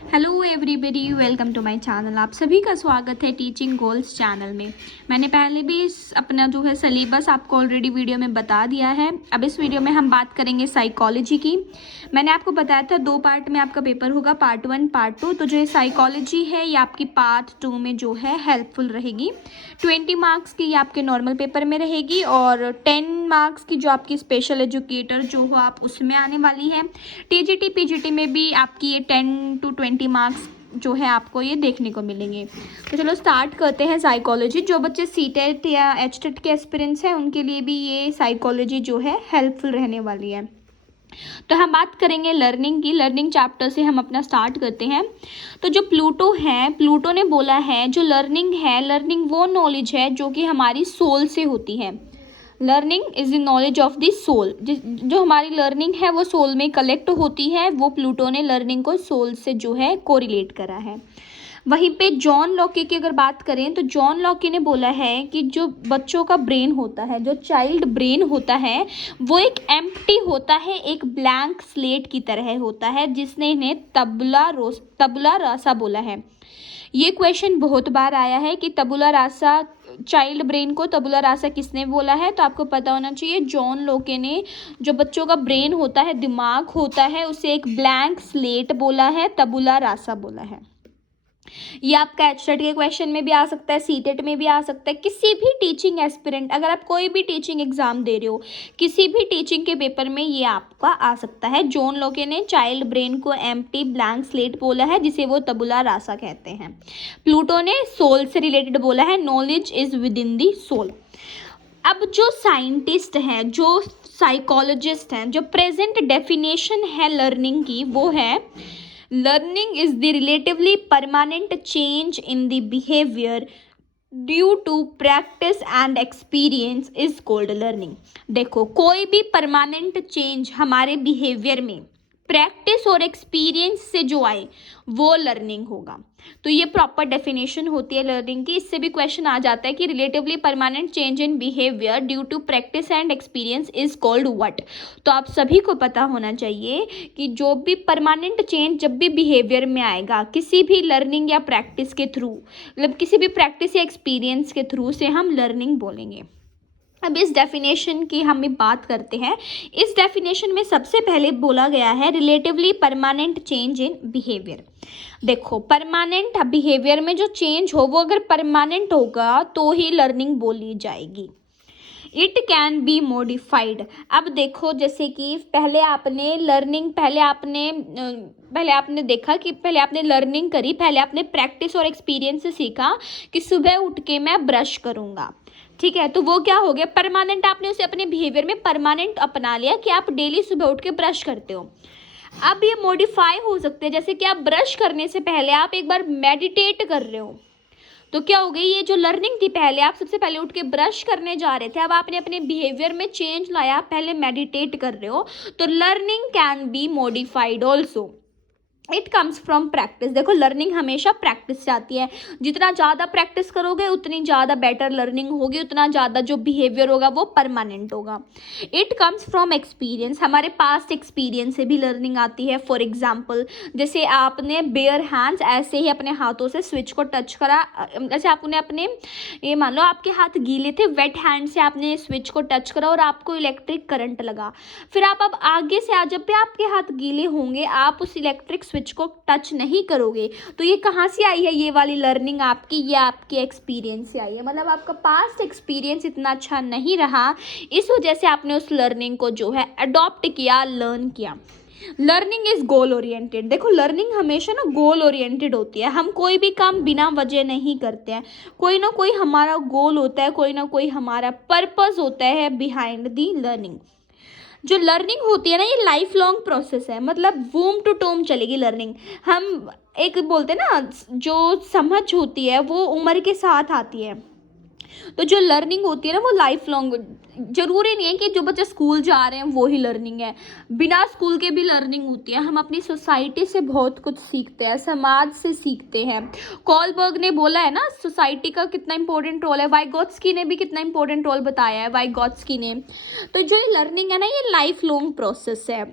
Hello everybody, welcome to my channel. आप सभी का स्वागत है टीचिंग गोल्स चैनल में। मैंने पहले भी अपना जो है सिलेबस आपको ऑलरेडी वीडियो में बता दिया है। अब इस वीडियो में हम बात करेंगे साइकोलॉजी की। मैंने आपको बताया था 2 पार्ट में आपका पेपर होगा, पार्ट 1 पार्ट 2। तो जो ये साइकोलॉजी है ये आपकी पार्ट 2 में जो है हेल्पफुल रहेगी। 20 मार्क्स की ये आपके नॉर्मल पेपर में रहेगी और 10 मार्क्स की जो आपकी स्पेशल एजुकेटर जो हो आप उसमें आने वाली है। टीजीटी पीजीटी में भी आपकी ये 10 to 20 मार्क्स जो है आपको ये देखने को मिलेंगे। तो चलो स्टार्ट करते हैं साइकोलॉजी। जो बच्चे सीटेट या एचटेट के एस्पिरेंट्स हैं उनके लिए भी ये साइकोलॉजी जो है हेल्पफुल रहने वाली है। तो हम बात करेंगे लर्निंग की। लर्निंग चैप्टर से हम अपना स्टार्ट करते हैं। तो जो प्लूटो है, प्लूटो ने बोला है जो लर्निंग है, लर्निंग वो नॉलेज है जो कि हमारी सोल से होती है। Learning is the knowledge of the soul. जो हमारी लर्निंग है वो सोल में कलेक्ट होती है। वो प्लूटो ने लर्निंग को सोल से जो है कोरिलेट करा है। वहीं पे जॉन लॉके की अगर बात करें तो जॉन लॉके ने बोला है कि जो बच्चों का ब्रेन होता है, जो चाइल्ड ब्रेन होता है, वो एक एम्प्टी होता है, एक ब्लैंक स्लेट की तरह होता है, जिसने इन्हें तबला रासा बोला है। ये क्वेश्चन बहुत बार आया है कि तबुला रासा, चाइल्ड ब्रेन को तबुला रासा किसने बोला है। तो आपको पता होना चाहिए जॉन लोके ने जो बच्चों का ब्रेन होता है, दिमाग होता है, उसे एक ब्लैंक स्लेट बोला है, तबुला रासा बोला है। ये आपका एचटेट के क्वेश्चन में भी आ सकता है, सीटेट में भी आ सकता है। किसी भी टीचिंग एस्पिरेंट, अगर आप कोई भी टीचिंग एग्जाम दे रहे हो, किसी भी टीचिंग के पेपर में ये आपका आ सकता है। जॉन लोके ने चाइल्ड ब्रेन को एम्प्टी ब्लैंक स्लेट बोला है, जिसे वो तबुला रासा कहते हैं। प्लूटो ने सोल से रिलेटेड बोला है, knowledge is within the soul. अब जो साइंटिस्ट हैं, जो साइकोलॉजिस्ट हैं, जो प्रेजेंट डेफिनेशन है लर्निंग की वो है learning is the relatively permanent change in the behavior due to practice and experience is called learning. देखो, कोई भी परमानेंट चेंज हमारे बिहेवियर में प्रैक्टिस और एक्सपीरियंस से जो आए वो लर्निंग होगा। तो ये प्रॉपर डेफिनेशन होती है लर्निंग की। इससे भी क्वेश्चन आ जाता है कि relatively permanent change in behaviour due to practice and experience is called what. तो आप सभी को पता होना चाहिए कि जो भी परमानेंट चेंज जब भी बिहेवियर में आएगा किसी भी लर्निंग या प्रैक्टिस के थ्रू, मतलब किसी भी प्रैक्टिस या एक्सपीरियंस के थ्रू से हम लर्निंग बोलेंगे। अब इस डेफिनेशन की हम बात करते हैं। इस डेफिनेशन में सबसे पहले बोला गया है relatively permanent change in behaviour. देखो, परमानेंट बिहेवियर में जो चेंज हो वो अगर परमानेंट होगा तो ही लर्निंग बोली जाएगी। It can be modified. अब देखो, जैसे कि पहले आपने देखा कि पहले आपने लर्निंग करी, पहले आपने प्रैक्टिस और एक्सपीरियंस से सीखा कि सुबह उठ के मैं ब्रश करूँगा। ठीक है, तो वो क्या हो गया, परमानेंट। आपने उसे अपने बिहेवियर में परमानेंट अपना लिया कि आप डेली सुबह उठ के ब्रश करते हो। अब ये मॉडिफाई हो सकते हैं, जैसे कि आप ब्रश करने से पहले आप एक बार मेडिटेट कर रहे हो, तो क्या हो गई, ये जो लर्निंग थी, पहले आप सबसे पहले उठ के ब्रश करने जा रहे थे, अब आपने अपने बिहेवियर में चेंज लाया, पहले मेडिटेट कर रहे हो, तो learning can be modified also. It comes from practice. देखो, लर्निंग हमेशा प्रैक्टिस से आती है। जितना ज़्यादा प्रैक्टिस करोगे उतनी ज़्यादा बेटर लर्निंग होगी, उतना ज़्यादा जो बिहेवियर होगा वो परमानेंट होगा। It comes from experience. हमारे पास्ट एक्सपीरियंस से भी लर्निंग आती है। फॉर एग्जाम्पल, जैसे आपने बेयर हैंड्स, ऐसे ही अपने हाथों से स्विच को टच करा, जैसे आपने अपने, ये मान लो आपके हाथ गीले थे, वेट हैंड से आपने स्विच को टच करा और आपको इलेक्ट्रिक करंट लगा। फिर आप अब आगे से जब भी आपके हाथ गीले होंगे आप उस इलेक्ट्रिक स्विच को टच नहीं करोगे। तो ये कहाँ से आई है, ये वाली लर्निंग आपकी, ये आपके एक्सपीरियंस से आई है। मतलब आपका पास्ट एक्सपीरियंस इतना अच्छा नहीं रहा, इस वजह से आपने उस लर्निंग को जो है अडॉप्ट किया, लर्न किया। Learning is goal oriented. देखो, लर्निंग हमेशा ना गोल ओरिएंटेड होती है। हम कोई भी काम बिना वजह नहीं करते हैं, कोई ना कोई हमारा गोल होता है, कोई ना कोई हमारा पर्पस होता है बिहाइंड दी लर्निंग। जो लर्निंग होती है ना, ये लाइफ लॉन्ग प्रोसेस है, मतलब वूम टू टोम चलेगी लर्निंग। हम एक बोलते हैं ना, जो समझ होती है वो उम्र के साथ आती है। तो जो लर्निंग होती है ना वो लाइफ लॉन्ग, जरूरी नहीं है कि जो बच्चे स्कूल जा रहे हैं वो ही लर्निंग है, बिना स्कूल के भी लर्निंग होती है। हम अपनी सोसाइटी से बहुत कुछ सीखते हैं, समाज से सीखते हैं। कॉलबर्ग ने बोला है ना सोसाइटी का कितना इंपॉर्टेंट रोल है, वाइगोत्स्की ने भी कितना इंपॉर्टेंट रोल बताया है, वाइगोत्स्की ने। तो जो ये लर्निंग है ना ये लाइफ लॉन्ग प्रोसेस है।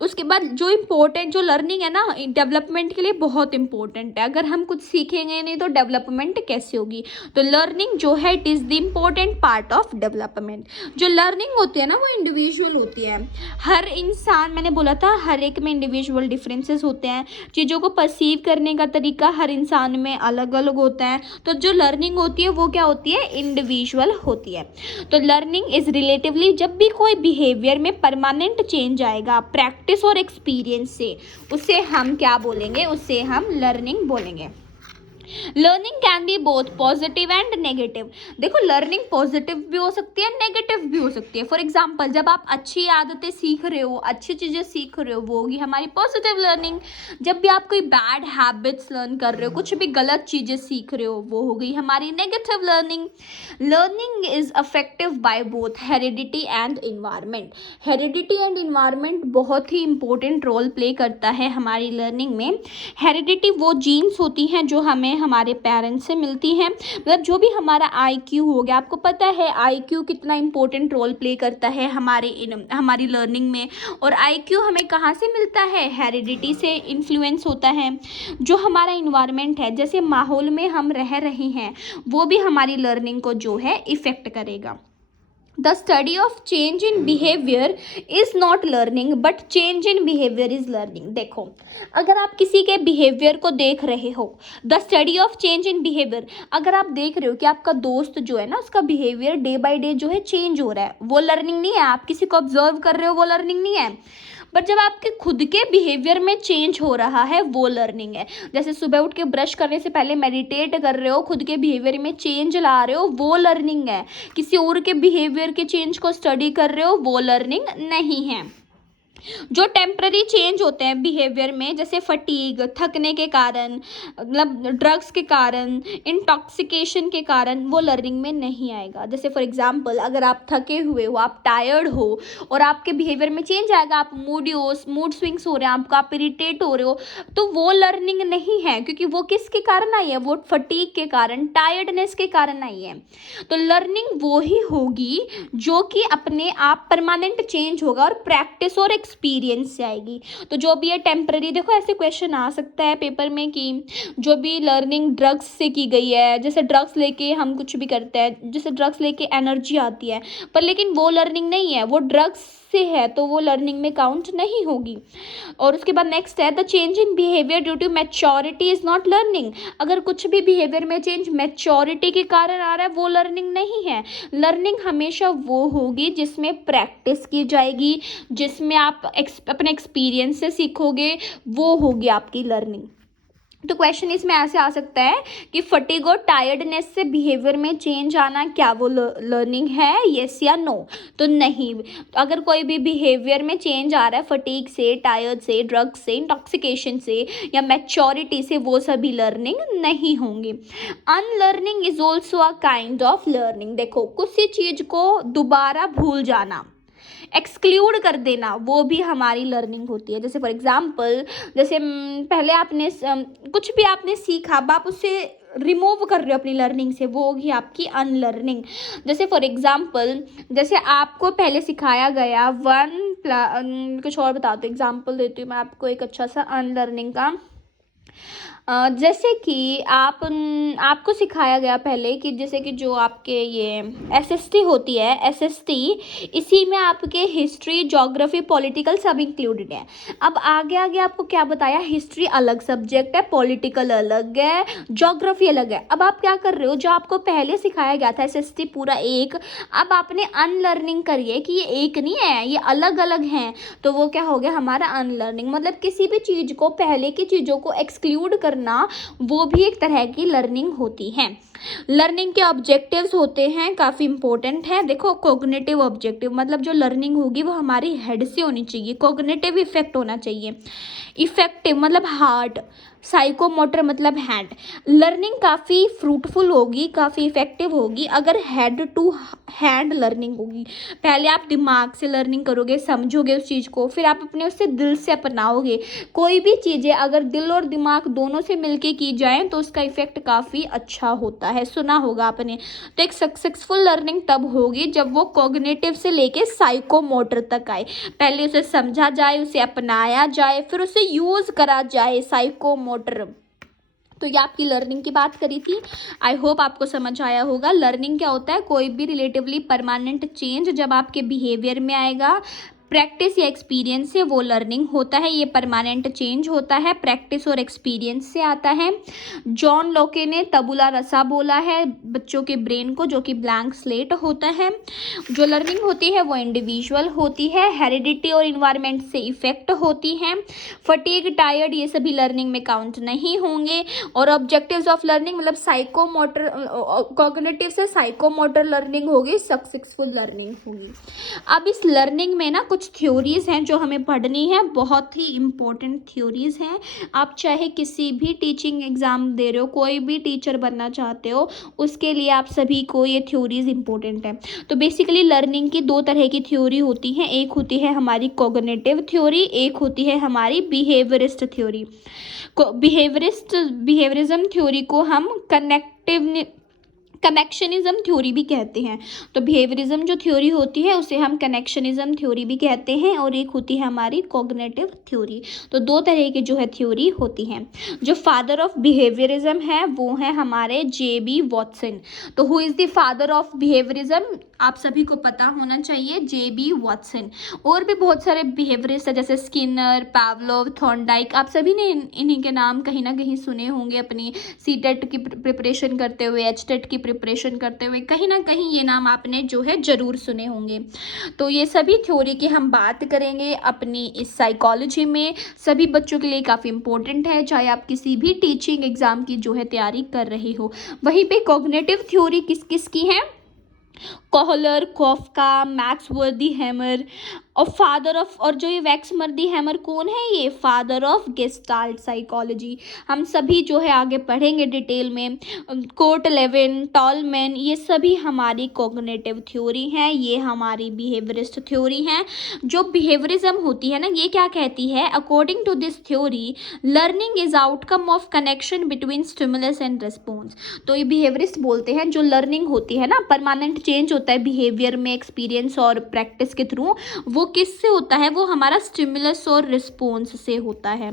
उसके बाद जो लर्निंग है ना डेवलपमेंट के लिए बहुत इंपॉर्टेंट है। अगर हम कुछ सीखेंगे नहीं तो डेवलपमेंट कैसे होगी। तो लर्निंग जो है it is the important part of development. जो लर्निंग होती है ना वो इंडिविजुअल होती है। हर इंसान, मैंने बोला था हर एक में इंडिविजुअल डिफरेंसेस होते हैं, चीज़ों को परसीव करने का तरीका हर इंसान में अलग अलग होता है। तो जो लर्निंग होती है वो क्या होती है, इंडिविजुअल होती है। तो लर्निंग इज रिलेटिवली, जब भी कोई बिहेवियर में परमानेंट चेंज आएगा प्रैक्टिस और एक्सपीरियंस से, उसे हम क्या बोलेंगे, उसे हम लर्निंग बोलेंगे। Learning can be both positive and negative. देखो लर्निंग पॉजिटिव भी हो सकती है, नेगेटिव भी हो सकती है। फॉर एग्जाम्पल जब आप अच्छी आदतें सीख रहे हो, अच्छी चीज़ें सीख रहे हो, वो होगी हमारी पॉजिटिव लर्निंग। जब भी आप कोई बैड हैबिट्स लर्न कर रहे हो, कुछ भी गलत चीज़ें सीख रहे हो, वो हो गई हमारी negative learning. Learning is affective by both heredity and environment. Heredity and environment बहुत ही इंपॉर्टेंट रोल प्ले करता है हमारी लर्निंग में। हेरिडिटी वो जीन्स होती हैं जो हमें हमारे पेरेंट्स से मिलती हैं। मतलब जो भी हमारा आईक्यू हो गया, आपको पता है आईक्यू कितना इंपॉर्टेंट रोल प्ले करता है हमारी लर्निंग में। और आईक्यू हमें कहाँ से मिलता है, हेरिडिटी से इन्फ्लुएंस होता है। जो हमारा इन्वायरमेंट है, जैसे माहौल में हम रह रहे हैं, वो भी हमारी लर्निंग को जो है इफेक्ट करेगा। The study of change in behaviour is not learning but change in behaviour is learning. देखो अगर आप किसी के बिहेवियर को देख रहे हो, the study of change in behaviour, अगर आप देख रहे हो कि आपका दोस्त जो है ना उसका बिहेवियर डे बाय डे जो है चेंज हो रहा है, वो लर्निंग नहीं है। आप किसी को ऑब्जर्व कर रहे हो, वो लर्निंग नहीं है। बट जब आपके खुद के बिहेवियर में चेंज हो रहा है वो लर्निंग है। जैसे सुबह उठ के ब्रश करने से पहले मेडिटेट कर रहे हो, खुद के बिहेवियर में चेंज ला रहे हो, वो लर्निंग है। किसी और के बिहेवियर के चेंज को स्टडी कर रहे हो, वो लर्निंग नहीं है। जो टेम्पररी चेंज होते हैं बिहेवियर में, जैसे फटीग, थकने के कारण, मतलब ड्रग्स के कारण, इंटॉक्सिकेशन के कारण, वो लर्निंग में नहीं आएगा। जैसे फॉर एग्जांपल अगर आप थके हुए हो, आप टायर्ड हो और आपके बिहेवियर में चेंज आएगा, आप मूड स्विंग्स हो रहे हैं आपका, आप इरिटेट हो रहे हो, तो वो लर्निंग नहीं है। क्योंकि वो किसके कारण आई है, वो फटीग के कारण, टायर्डनेस के कारण आई है। तो लर्निंग वो ही होगी जो कि अपने आप परमानेंट चेंज होगा और प्रैक्टिस और एक्सपीरियंस से आएगी। तो जो भी है टेम्पररी, देखो ऐसे क्वेश्चन आ सकता है पेपर में कि जो भी लर्निंग ड्रग्स से की गई है, जैसे ड्रग्स लेके हम कुछ भी करते हैं, जैसे ड्रग्स लेके एनर्जी आती है, पर लेकिन वो लर्निंग नहीं है, वो ड्रग्स से है, तो वो लर्निंग में काउंट नहीं होगी। और उसके बाद नेक्स्ट है the change in behaviour due to maturity is not learning. अगर कुछ भी बिहेवियर में चेंज मैच्योरिटी के कारण आ रहा है, वो लर्निंग नहीं है। लर्निंग हमेशा वो होगी जिसमें प्रैक्टिस की जाएगी, जिसमें आप अपने एक्सपीरियंस से सीखोगे, वो होगी आपकी लर्निंग। तो क्वेश्चन इसमें ऐसे आ सकता है कि फटीग और टायर्डनेस से बिहेवियर में चेंज आना, क्या वो लर्निंग है, येस या नो। तो नहीं। तो अगर कोई भी बिहेवियर में चेंज आ रहा है फटीग से, टायर्ड से, ड्रग्स से, इंटॉक्सिकेशन से या मैच्योरिटी से, वो सभी लर्निंग नहीं होंगी। Unlearning is also a kind of learning. देखो किसी चीज़ को दोबारा भूल जाना, एक्सक्लूड कर देना, वो भी हमारी लर्निंग होती है। जैसे फॉर एग्जांपल, जैसे पहले आपने कुछ भी आपने सीखा, अब आप उससे रिमूव कर रहे हो अपनी लर्निंग से, वो होगी आपकी अनलर्निंग। जैसे फॉर एग्जांपल, जैसे आपको पहले सिखाया गया कुछ और बता दो, एग्जांपल देती हूँ मैं आपको एक अच्छा सा अनलर्निंग का। जैसे कि आपको सिखाया गया पहले कि जैसे कि जो आपके ये एसएसटी होती है, एसएसटी, इसी में आपके हिस्ट्री, ज्योग्राफी, पॉलिटिकल सब इंक्लूडेड है। अब आगे आगे आपको क्या बताया, हिस्ट्री अलग सब्जेक्ट है, पॉलिटिकल अलग है, ज्योग्राफी अलग है। अब आप क्या कर रहे हो, जो आपको पहले सिखाया गया था एसएसटी पूरा एक, अब आपने अनलर्निंग करी है कि ये एक नहीं है, ये अलग अलग हैं। तो वो क्या हो गया हमारा अनलर्निंग। मतलब किसी भी चीज़ को, पहले की चीज़ों को एक्सक्लूड करना, वो भी एक तरह की लर्निंग होती है। लर्निंग के ऑब्जेक्टिव्स होते हैं, काफ़ी इंपॉर्टेंट है। देखो कॉग्निटिव ऑब्जेक्टिव, मतलब जो लर्निंग होगी वो हमारी हेड से होनी चाहिए, कॉग्निटिव इफेक्ट होना चाहिए। इफेक्टिव मतलब हार्ट, साइकोमोटर मतलब हैंड। लर्निंग काफ़ी फ्रूटफुल होगी, काफ़ी इफ़ेक्टिव होगी अगर हेड टू हैंड लर्निंग होगी। पहले आप दिमाग से लर्निंग करोगे, समझोगे उस चीज़ को, फिर आप अपने उससे दिल से अपनाओगे। कोई भी चीज़ें अगर दिल और दिमाग दोनों से मिलके की जाएँ तो उसका इफ़ेक्ट काफ़ी अच्छा होता है, सुना होगा आपने। तो एक सक्सेसफुल लर्निंग तब होगी जब वो कॉग्निटिव से लेके साइकोमोटर तक आए। पहले उसे समझा जाए, उसे अपनाया जाए, फिर उसे यूज़ करा जाए, साइकोमोटर। तो ये आपकी लर्निंग की बात करी थी। आई होप आपको समझ आया होगा। लर्निंग क्या होता है? कोई भी रिलेटिवली परमानेंट चेंज जब आपके बिहेवियर में आएगा, प्रैक्टिस या एक्सपीरियंस से, वो लर्निंग होता है। ये परमानेंट चेंज होता है, प्रैक्टिस और एक्सपीरियंस से आता है। जॉन लोके ने तबुला रसा बोला है बच्चों के ब्रेन को, जो कि ब्लैंक स्लेट होता है। जो लर्निंग होती है वो इंडिविजुअल होती है, हेरिडिटी और इन्वायरमेंट से इफेक्ट होती है। फटीग, टायर्ड, ये सभी लर्निंग में काउंट नहीं होंगे। और ऑब्जेक्टिव्स ऑफ लर्निंग मतलब साइकोमोटर, कॉग्निटिव से साइकोमोटर लर्निंग होगी, सक्सेसफुल लर्निंग होगी। अब इस लर्निंग में ना कुछ थ्योरीज हैं जो हमें पढ़नी है, बहुत ही इंपॉर्टेंट थ्योरीज हैं। आप चाहे किसी भी टीचिंग एग्जाम दे रहे हो, कोई भी टीचर बनना चाहते हो, उसके लिए आप सभी को ये थ्योरीज इंपॉर्टेंट है। तो बेसिकली लर्निंग की दो तरह की थ्योरी होती हैं, एक होती है हमारी कॉग्निटिव थ्योरी, एक होती है हमारी बिहेवियरिस्ट थ्योरी। बिहेवियरिज्म थ्योरी को हम कनेक्शनिज्म थ्योरी भी कहते हैं। तो बिहेवियरिज्म जो थ्योरी होती है उसे हम कनेक्शनिज्म थ्योरी भी कहते हैं, और एक होती है हमारी कॉग्निटिव थ्योरी। तो दो तरह की जो है थ्योरी होती हैं। जो फादर ऑफ बिहेवियरिज्म है वो है हमारे J.B. वॉटसन। तो who is the father of behaviourism? आप सभी को पता होना चाहिए, J.B. वॉटसन। और भी बहुत सारे बिहेवियरिस्ट है जैसे स्किनर, पावलोव, थॉर्नडाइक। आप सभी ने इन्हीं के नाम कहीं ना कहीं सुने होंगे अपनी C.TET की प्रिपरेशन करते हुए, H.TET की प्रिपरेशन करते हुए, कहीं ना कहीं ये नाम आपने जो है ज़रूर सुने होंगे। तो ये सभी थ्योरी की हम बात करेंगे अपनी इस साइकोलॉजी में। सभी बच्चों के लिए काफ़ी इंपॉर्टेंट है, चाहे आप किसी भी टीचिंग एग्ज़ाम की जो है तैयारी कर रहे हो। वहीं पे कॉग्निटिव थ्योरी किस किस की है? कोहलर, कॉफका, मैक्सवर्दी हैमर और फादर ऑफ, और जो ये मैक्सवर्दी हैमर कौन है? ये फादर ऑफ गेस्टाल्ट साइकोलॉजी। हम सभी जो है आगे पढ़ेंगे डिटेल में। कोर्ट-लेविन, टॉलमैन, ये सभी हमारी कॉग्निटिव थ्योरी हैं, ये हमारी बिहेवियरिस्ट थ्योरी हैं। जो बिहेवियरिज्म होती है ना, ये क्या कहती है? According to this theory learning is outcome of connection between stimulus and response. तो ये बिहेवियरिस्ट बोलते हैं जो लर्निंग होती है ना, परमानेंट चेंज होता है बिहेवियर में एक्सपीरियंस और प्रैक्टिस के थ्रू, वो किससे होता है? वो हमारा स्टिमुलस और रिस्पॉन्स से होता है।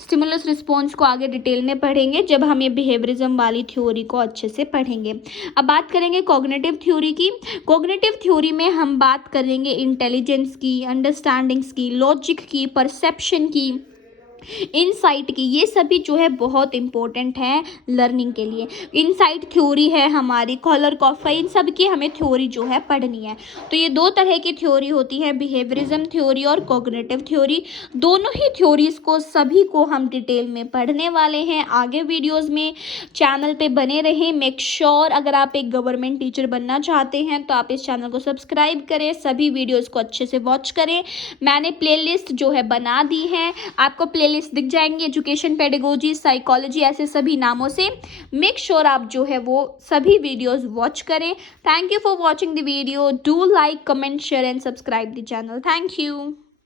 स्टिमुलस रिस्पॉन्स को आगे डिटेल में पढ़ेंगे जब हम ये बिहेवियरिज्म वाली थ्योरी को अच्छे से पढ़ेंगे। अब बात करेंगे कॉग्निटिव थ्योरी की। कॉग्निटिव थ्योरी में हम बात करेंगे इंटेलिजेंस की, अंडरस्टैंडिंग्स की, लॉजिक की, परसेप्शन की, इनसाइट की। ये सभी जो है बहुत इंपॉर्टेंट है लर्निंग के लिए। इनसाइट थ्योरी है हमारी, कॉलर, कॉफा, इन सब की हमें थ्योरी जो है पढ़नी है। तो ये दो तरह की थ्योरी होती है, बिहेवियरिज्म थ्योरी और कॉग्निटिव थ्योरी। दोनों ही थ्योरीज को सभी को हम डिटेल में पढ़ने वाले हैं आगे वीडियोस में। चैनल पे बने रहें। मेक श्योर अगर आप एक गवर्नमेंट टीचर बनना चाहते हैं तो आप इस चैनल को सब्सक्राइब करें, सभी वीडियोस को अच्छे से वॉच करें। मैंने प्लेलिस्ट जो है बना दी है, आपको प्लेलिस्ट दिख जाएंगी, एजुकेशन, पेडागोजी, साइकोलॉजी, ऐसे सभी नामों से। मेक श्योर आप जो है वो सभी वीडियोस वॉच करें। Thank you for watching the video. Do like, comment, share and subscribe the channel. Thank you.